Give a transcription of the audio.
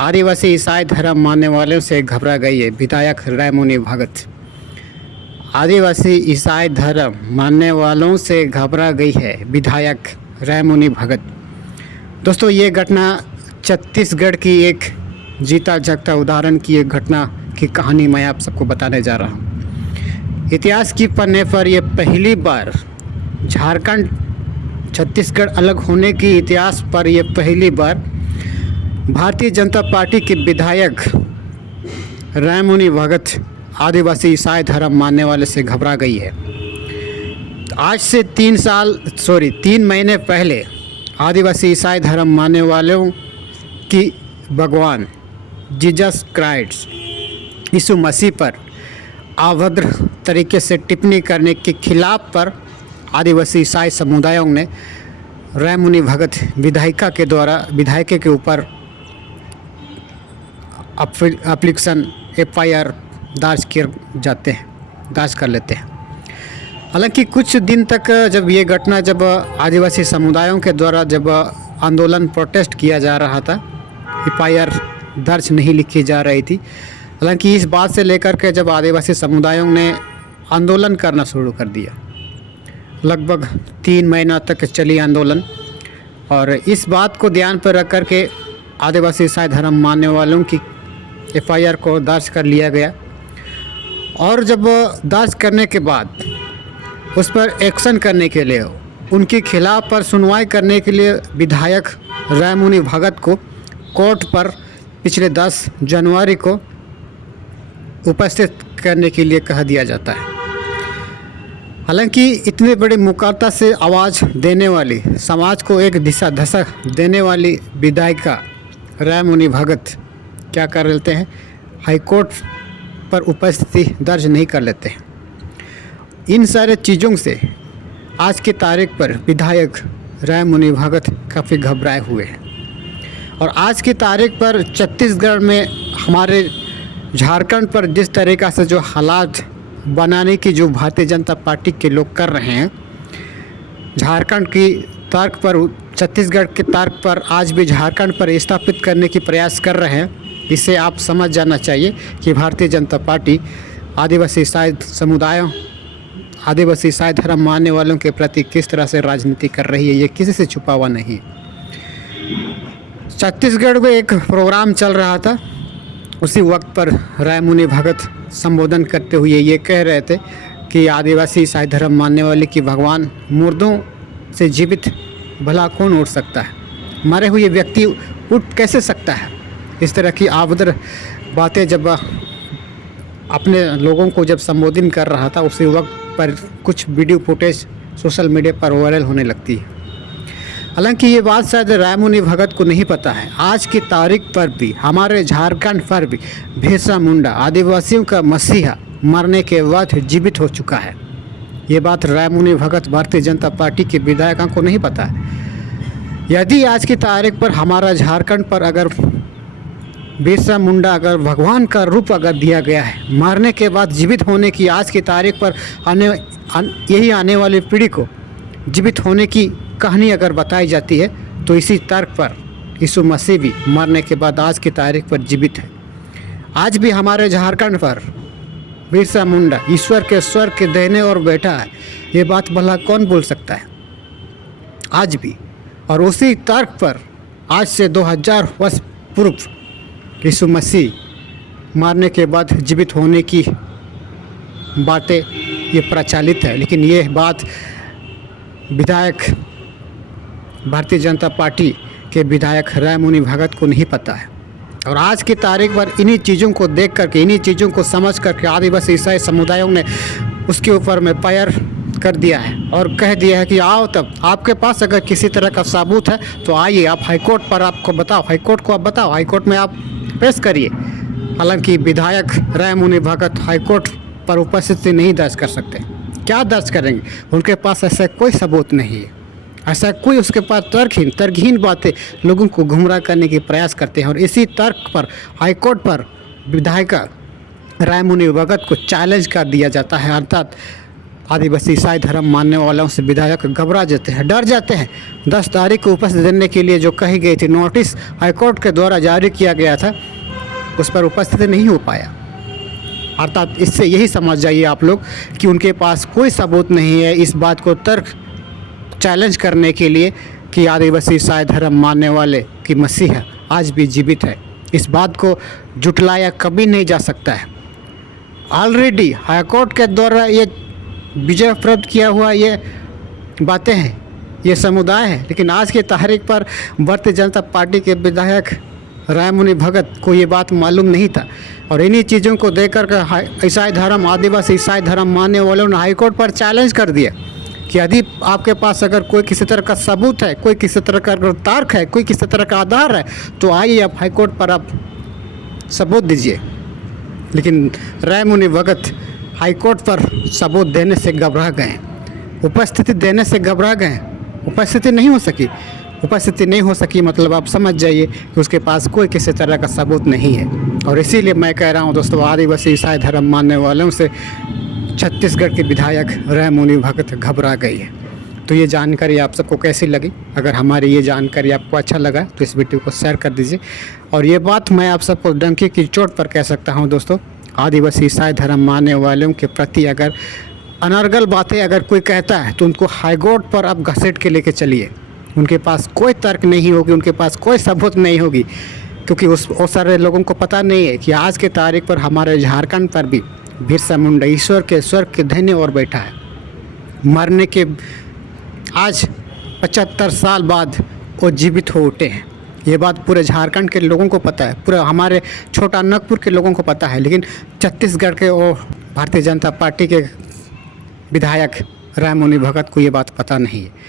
आदिवासी ईसाई धर्म मानने वालों से घबरा गई है विधायक रायमुनि भगत। आदिवासी ईसाई धर्म मानने वालों से घबरा गई है विधायक रायमुनि भगत। दोस्तों, ये घटना छत्तीसगढ़ की एक जीता जागता उदाहरण की एक घटना की कहानी मैं आप सबको बताने जा रहा हूँ। इतिहास की पन्ने पर यह पहली बार झारखंड छत्तीसगढ़ अलग होने की इतिहास पर यह पहली बार भारतीय जनता पार्टी के विधायक रायमुनि भगत आदिवासी ईसाई धर्म मानने वाले से घबरा गई है। आज से 3 महीने पहले आदिवासी ईसाई धर्म मानने वालों की भगवान जीसस क्राइस्ट यीशु मसीह पर अभद्र तरीके से टिप्पणी करने के खिलाफ पर आदिवासी ईसाई समुदायों ने रायमुनि भगत विधायक के ऊपर एप्लीकेशन FIR दर्ज कर लेते हैं। हालांकि कुछ दिन तक जब आदिवासी समुदायों के द्वारा जब आंदोलन प्रोटेस्ट किया जा रहा था, FIR दर्ज नहीं लिखी जा रही थी। हालांकि इस बात से लेकर के जब आदिवासी समुदायों ने आंदोलन करना शुरू कर दिया, लगभग 3 महीना तक चली आंदोलन, और इस बात को ध्यान पर रख कर के आदिवासी ईसाई धर्म मानने वालों की FIR को दर्ज कर लिया गया। और जब दर्ज करने के बाद उस पर एक्शन करने के लिए, उनके खिलाफ पर सुनवाई करने के लिए विधायक रायमुनि भगत को कोर्ट पर पिछले 10 जनवरी को उपस्थित करने के लिए कह दिया जाता है। हालांकि इतने बड़े मुकाबला से आवाज़ देने वाली, समाज को एक दिशा दशा देने वाली विधायिका रायमुनि भगत क्या कर लेते हैं, हाईकोर्ट पर उपस्थिति दर्ज नहीं कर लेते हैं। इन सारे चीज़ों से आज की तारीख पर विधायक रायमुनि भगत काफ़ी घबराए हुए हैं। और आज की तारीख पर छत्तीसगढ़ में, हमारे झारखंड पर जिस तरीक़ा से जो हालात बनाने की जो भारतीय जनता पार्टी के लोग कर रहे हैं, झारखंड की तर्क पर, छत्तीसगढ़ के तर्क पर आज भी झारखंड पर स्थापित करने की प्रयास कर रहे हैं। इसे आप समझ जाना चाहिए कि भारतीय जनता पार्टी आदिवासी ईसाई धर्म मानने वालों के प्रति किस तरह से राजनीति कर रही है, ये किसी से छुपा हुआ नहीं। छत्तीसगढ़ में एक प्रोग्राम चल रहा था, उसी वक्त पर रायमुनि भगत संबोधन करते हुए ये कह रहे थे कि आदिवासी ईसाई धर्म मानने वाले की भगवान मुर्दों से जीवित भला कौन उठ सकता है, मरे हुए व्यक्ति उठ कैसे सकता है। इस तरह की आभद्र बातें जब अपने लोगों को जब संबोधन कर रहा था, उसी वक्त पर कुछ वीडियो फुटेज सोशल मीडिया पर वायरल होने लगती है। हालांकि ये बात शायद रायमुनि भगत को नहीं पता है, आज की तारीख पर भी हमारे झारखंड पर भी बिरसा मुंडा आदिवासियों का मसीहा मरने के बाद जीवित हो चुका है। ये बात रायमुनि भगत भारतीय जनता पार्टी के विधायकों को नहीं पता है। यदि आज की तारीख पर हमारा झारखंड पर अगर बिरसा मुंडा अगर भगवान का रूप अगर दिया गया है, मरने के बाद जीवित होने की आज की तारीख पर यही आने वाली पीढ़ी को जीवित होने की कहानी अगर बताई जाती है, तो इसी तर्क पर यीशु मसीह भी मरने के बाद आज की तारीख पर जीवित है। आज भी हमारे झारखंड पर बिरसा मुंडा ईश्वर के स्वर्ग के दाहिने और बैठा है, ये बात भला कौन बोल सकता है आज भी। और उसी तर्क पर आज से 2000 वर्ष पूर्व यीशु मसीह मरने के बाद जीवित होने की बातें ये प्रचलित है, लेकिन ये बात विधायक भारतीय जनता पार्टी के विधायक रायमुनि भगत को नहीं पता है। और आज की तारीख पर इन्हीं चीज़ों को देख करके, इन्हीं चीज़ों को समझ करके आदिवासी ईसाई समुदायों ने उसके ऊपर में FIR कर दिया है और कह दिया है कि आओ, तब आपके पास अगर किसी तरह का सबूत है तो आइए, आप हाईकोर्ट पर आपको बताओ, हाईकोर्ट को आप बताओ, हाईकोर्ट में आप पेश करिए। हालांकि विधायक रायमुनि भगत हाईकोर्ट पर उपस्थिति नहीं दर्ज कर सकते। क्या दर्ज करेंगे, उनके पास ऐसा कोई सबूत नहीं है, ऐसा कोई उसके पास तर्कहीन बातें लोगों को गुमराह करने की प्रयास करते हैं। और इसी तर्क पर हाईकोर्ट पर विधायिका रायमुनि भगत को चैलेंज कर दिया जाता है, अर्थात आदिवासी ईसाई धर्म मानने वालों से विधायक घबरा जाते हैं, डर जाते हैं। 10 तारीख को उपस्थिति देने के लिए जो कही गई थी, नोटिस हाईकोर्ट के द्वारा जारी किया गया था, उस पर उपस्थित नहीं हो पाया। अर्थात इससे यही समझ जाइए आप लोग कि उनके पास कोई सबूत नहीं है इस बात को तर्क चैलेंज करने के लिए कि आदिवासी ईसाई धर्म मानने वाले की मसीहा आज भी जीवित है। इस बात को जुटलाया कभी नहीं जा सकता है। ऑलरेडी हाईकोर्ट के द्वारा ये विजय प्राप्त किया हुआ ये बातें हैं, ये समुदाय है, लेकिन आज की तारीख पर भारतीय जनता पार्टी के विधायक रायमुनि भगत को ये बात मालूम नहीं था। और इन्हीं चीज़ों को देखकर ईसाई धर्म, आदिवासी ईसाई धर्म मानने वालों ने हाईकोर्ट पर चैलेंज कर दिया कि यदि आपके पास अगर कोई किसी तरह का सबूत है, कोई किसी तरह का तर्क है, कोई किसी तरह का आधार है, तो आइए आप हाईकोर्ट पर आप सबूत दीजिए। लेकिन रायमुनि भगत हाईकोर्ट पर सबूत देने से घबरा गए, उपस्थिति देने से घबरा गए। उपस्थिति नहीं हो सकी, उपस्थिति नहीं हो सकी मतलब आप समझ जाइए कि उसके पास कोई किसी तरह का सबूत नहीं है। और इसीलिए मैं कह रहा हूँ दोस्तों, आदिवासी ईसाई धर्म मानने वालों से छत्तीसगढ़ के विधायक रायमुनि भगत घबरा गई है। तो ये जानकारी आप सबको कैसी लगी? अगर हमारी ये जानकारी आपको अच्छा लगा तो इस वीडियो को शेयर कर दीजिए। और ये बात मैं आप सबको डंके की चोट पर कह सकता हूँ दोस्तों, आदिवासी ईसाई धर्म मानने वालों के प्रति अगर अनर्गल बातें अगर कोई कहता है तो उनको हाईकोर्ट पर आप घसीट के लेके चलिए। उनके पास कोई तर्क नहीं होगी, उनके पास कोई सबूत नहीं होगी, क्योंकि उस सारे लोगों को पता नहीं है कि आज के तारीख पर हमारे झारखंड पर भी बिरसा मुंडा ईश्वर के स्वर्ग के धन्य और बैठा है। मरने के आज 75 साल बाद वो जीवित हो उठे हैं। ये बात पूरे झारखंड के लोगों को पता है, पूरे हमारे छोटा नागपुर के लोगों को पता है, लेकिन छत्तीसगढ़ के वो भारतीय जनता पार्टी के विधायक रायमुनि भगत को ये बात पता नहीं है।